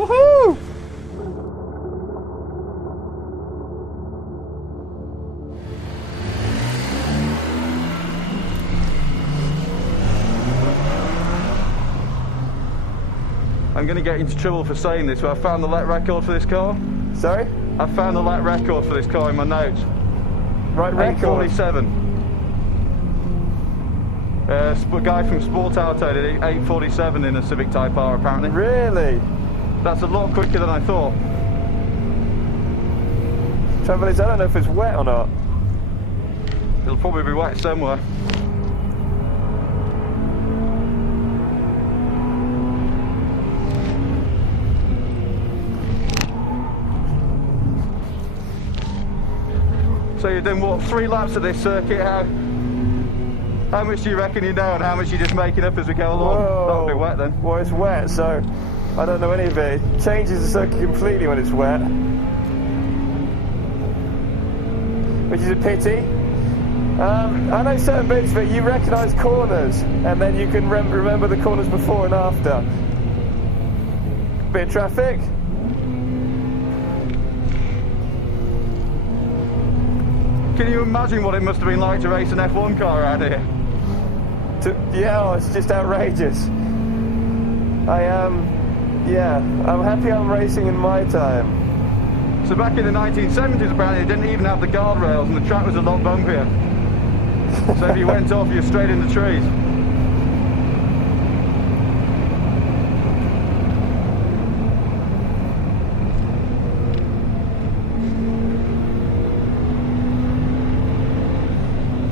Woohoo! I'm going to get into trouble for saying this, but I found the lap record for this car. Sorry? I found the lap record for this car in my notes. Right record? 8:47. A guy from Sport Auto did 8:47 in a Civic Type R, apparently. Really? That's a lot quicker than I thought. Trouble is, I don't know if it's wet or not. It'll probably be wet somewhere. So you've done what, 3 laps of this circuit? How much do you reckon you know and how much you're just making up as we go along? Whoa. That'll be wet then. Well, it's wet, so I don't know any of it. It changes the circuit completely when it's wet, which is a pity. I know certain bits of it, you recognise corners, and then you can remember the corners before and after. Bit of traffic. Can you imagine what it must have been like to race an F1 car around here? Yeah, it's just outrageous. I'm happy I'm racing in my time. So back in the 1970s, apparently, they didn't even have the guardrails and the track was a lot bumpier. So if you went off, you're straight in the trees.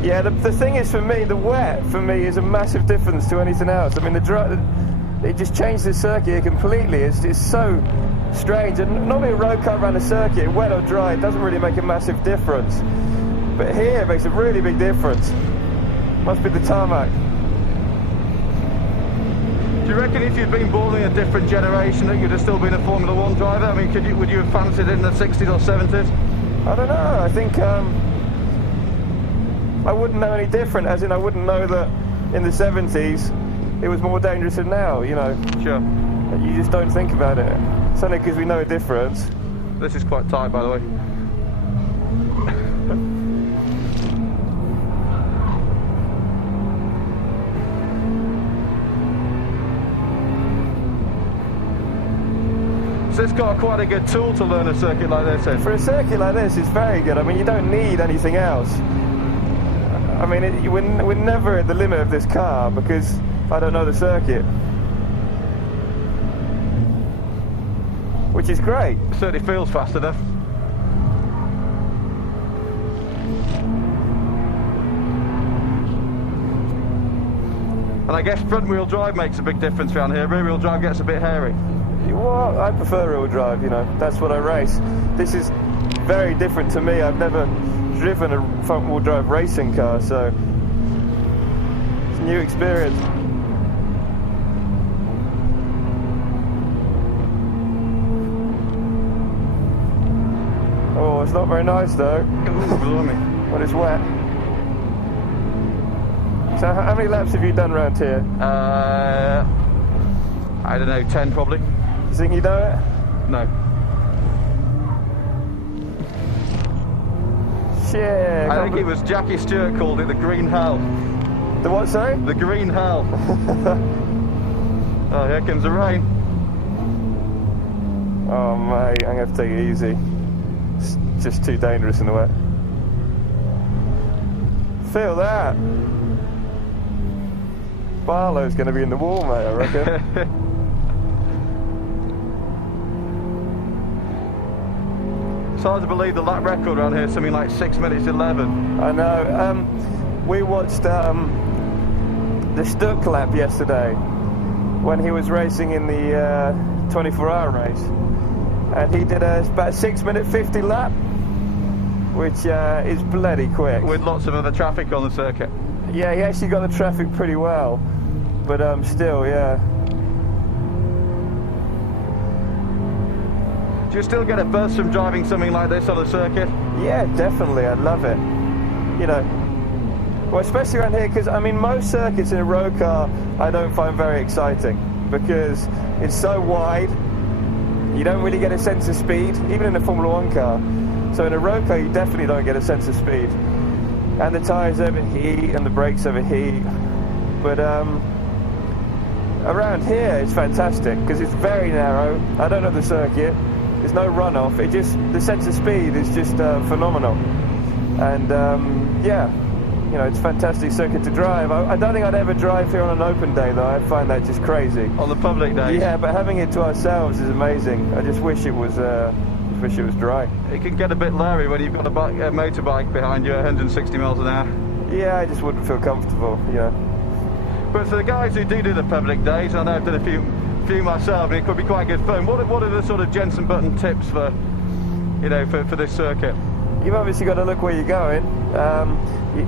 Yeah, the thing is, for me, the wet for me is a massive difference to anything else. I mean, it just changed the circuit completely. It's so strange. And normally a road car around a circuit, wet or dry, it doesn't really make a massive difference. But here it makes a really big difference. Must be the tarmac. Do you reckon if you'd been born in a different generation that you'd have still been a Formula 1 driver? I mean, would you have fancied it in the 60s or 70s? I don't know. I think I wouldn't know any different, as in I wouldn't know that in the 70s it was more dangerous than now, you know. Sure. You just don't think about it. It's only because we know a difference. This is quite tight, by the way. So it's got quite a good tool to learn a circuit like this in. For a circuit like this, it's very good. I mean, you don't need anything else. I mean, we're never at the limit of this car because I don't know the circuit. Which is great. It certainly feels fast enough. And I guess front wheel drive makes a big difference around here. Rear wheel drive gets a bit hairy. Well, I prefer rear wheel drive, you know. That's what I race. This is very different to me. I've never driven a front wheel drive racing car, so it's a new experience. Oh, it's not very nice though. When it's wet. So how many laps have you done around here? I don't know, 10 probably. You think you know it? No. Shit. I think it was Jackie Stewart called it the Green Hell. The what, sorry? The Green Hell. Oh, here comes the rain. Oh, mate, I'm going to have to take it easy. It's just too dangerous in the wet. Feel that. Barlow's going to be in the wall, mate, I reckon. It's hard to believe the lap record around here is something like 6 minutes 11. I know. We watched the Stuck lap yesterday when he was racing in the 24-hour race. And he did about 6 minute 50 lap, which is bloody quick. With lots of other traffic on the circuit. Yeah, he actually got the traffic pretty well, but still, yeah. Do you still get a buzz from driving something like this on a circuit? Yeah, definitely, I love it. You know, well, especially around here, because, I mean, most circuits in a road car I don't find very exciting, because it's so wide, You don't really get a sense of speed, even in a Formula 1 car. So in a road car, you definitely don't get a sense of speed. And the tyres overheat and the brakes overheat. But around here, it's fantastic because it's very narrow. I don't know the circuit. There's no runoff. The sense of speed is just phenomenal. And yeah, you know, it's a fantastic circuit to drive. I don't think I'd ever drive here on an open day, though. I find that just crazy. On the public days? Yeah, but having it to ourselves is amazing. I just wish it was dry. It can get a bit leery when you've got a motorbike behind you at 160 miles an hour. Yeah, I just wouldn't feel comfortable, you know. But for the guys who do the public days, I know I've done a few myself, and it could be quite good fun. What are the sort of Jenson button tips for, you know, for this circuit? You've obviously got to look where you're going,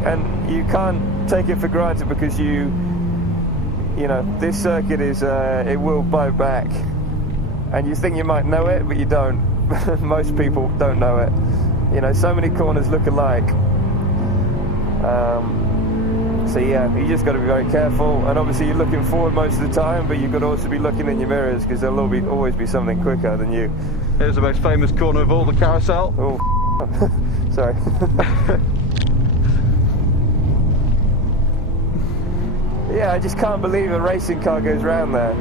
and you can't take it for granted because you know, this circuit is it will bite back, and you think you might know it, but you don't. Most people don't know it. You know, so many corners look alike. So yeah, you just got to be very careful, and obviously you're looking forward most of the time, but you've got to also be looking in your mirrors because there'll always be something quicker than you. Here's the most famous corner of all, the carousel. Oh, sorry. Yeah, I just can't believe a racing car goes round there.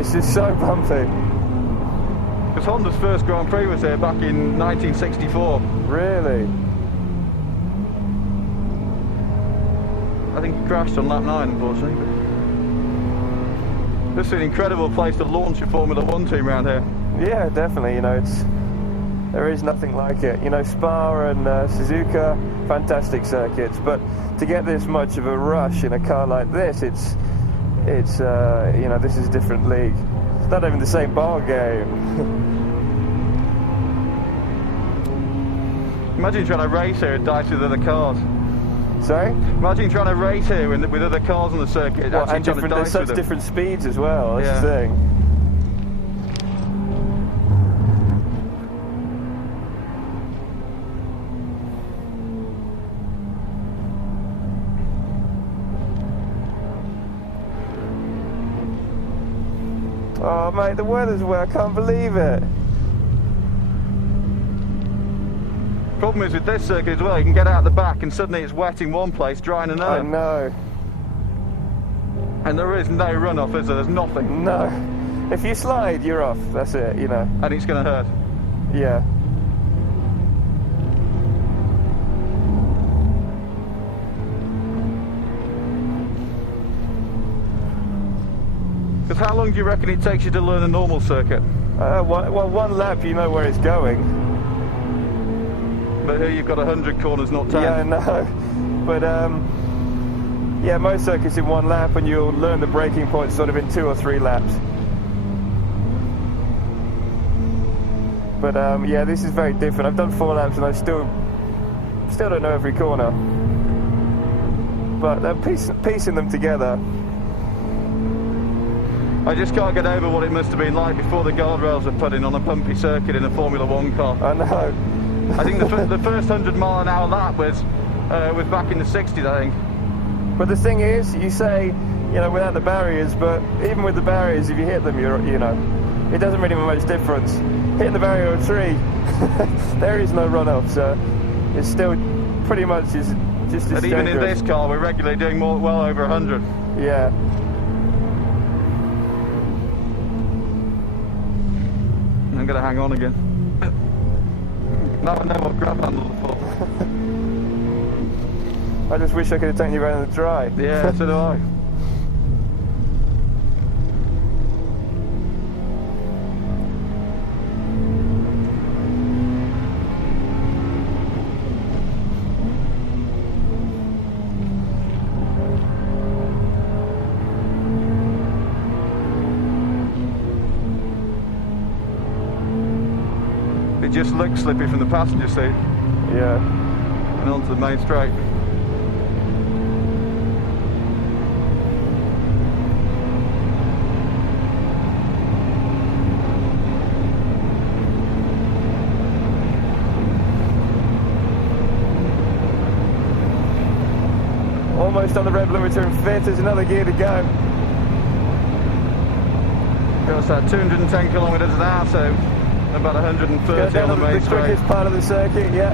It's just so bumpy. Because Honda's first Grand Prix was here back in 1964. Really? I think it crashed on lap 9, unfortunately. But this is an incredible place to launch a Formula 1 team around here. Yeah, definitely. You know, there is nothing like it. You know, Spa and Suzuka, fantastic circuits, but to get this much of a rush in a car like this, it's you know, this is a different league. It's not even the same ball game. Imagine trying to race here and dice with other cars. Sorry? Imagine trying to race here with other cars on the circuit. Well, and there's such different speeds as well. That's the thing. Oh mate, the weather's wet, I can't believe it. Problem is with this circuit as well, you can get out the back and suddenly it's wet in one place, dry in another. I know. And there is no runoff, is there? There's nothing. No. If you slide, you're off, that's it, you know. And it's going to hurt. Yeah. Because how long do you reckon it takes you to learn a normal circuit? Well, one lap you know where it's going. But here you've got 100 corners, not 10. Yeah, no. But yeah, most circuits in one lap, and you'll learn the braking points sort of in 2 or 3 laps. But yeah, this is very different. I've done 4 laps and I still don't know every corner. But they're piecing them together. I just can't get over what it must have been like before the guardrails were put in on a bumpy circuit in a Formula 1 car. I know. I think the first 100-mile-an-hour lap was back in the 60s, I think. But the thing is, you say, you know, without the barriers, but even with the barriers, if you hit them, you know, it doesn't really make much difference. Hitting the barrier or a tree, there is no runoff, so it's still pretty much just as dangerous. And even in this car, we're regularly doing well over 100. Yeah. I'm going to hang on again. Now I know what grab handles are for. I just wish I could have taken you around the dry. Yeah, so do I. It just looks slippy from the passenger seat. Yeah. And onto the main straight. Almost on the rev limiter and fifth, there's another gear to go. Goes at 210 kilometres an hour, so about 130 Go down on the main the straight. quickest part of the circuit, yeah.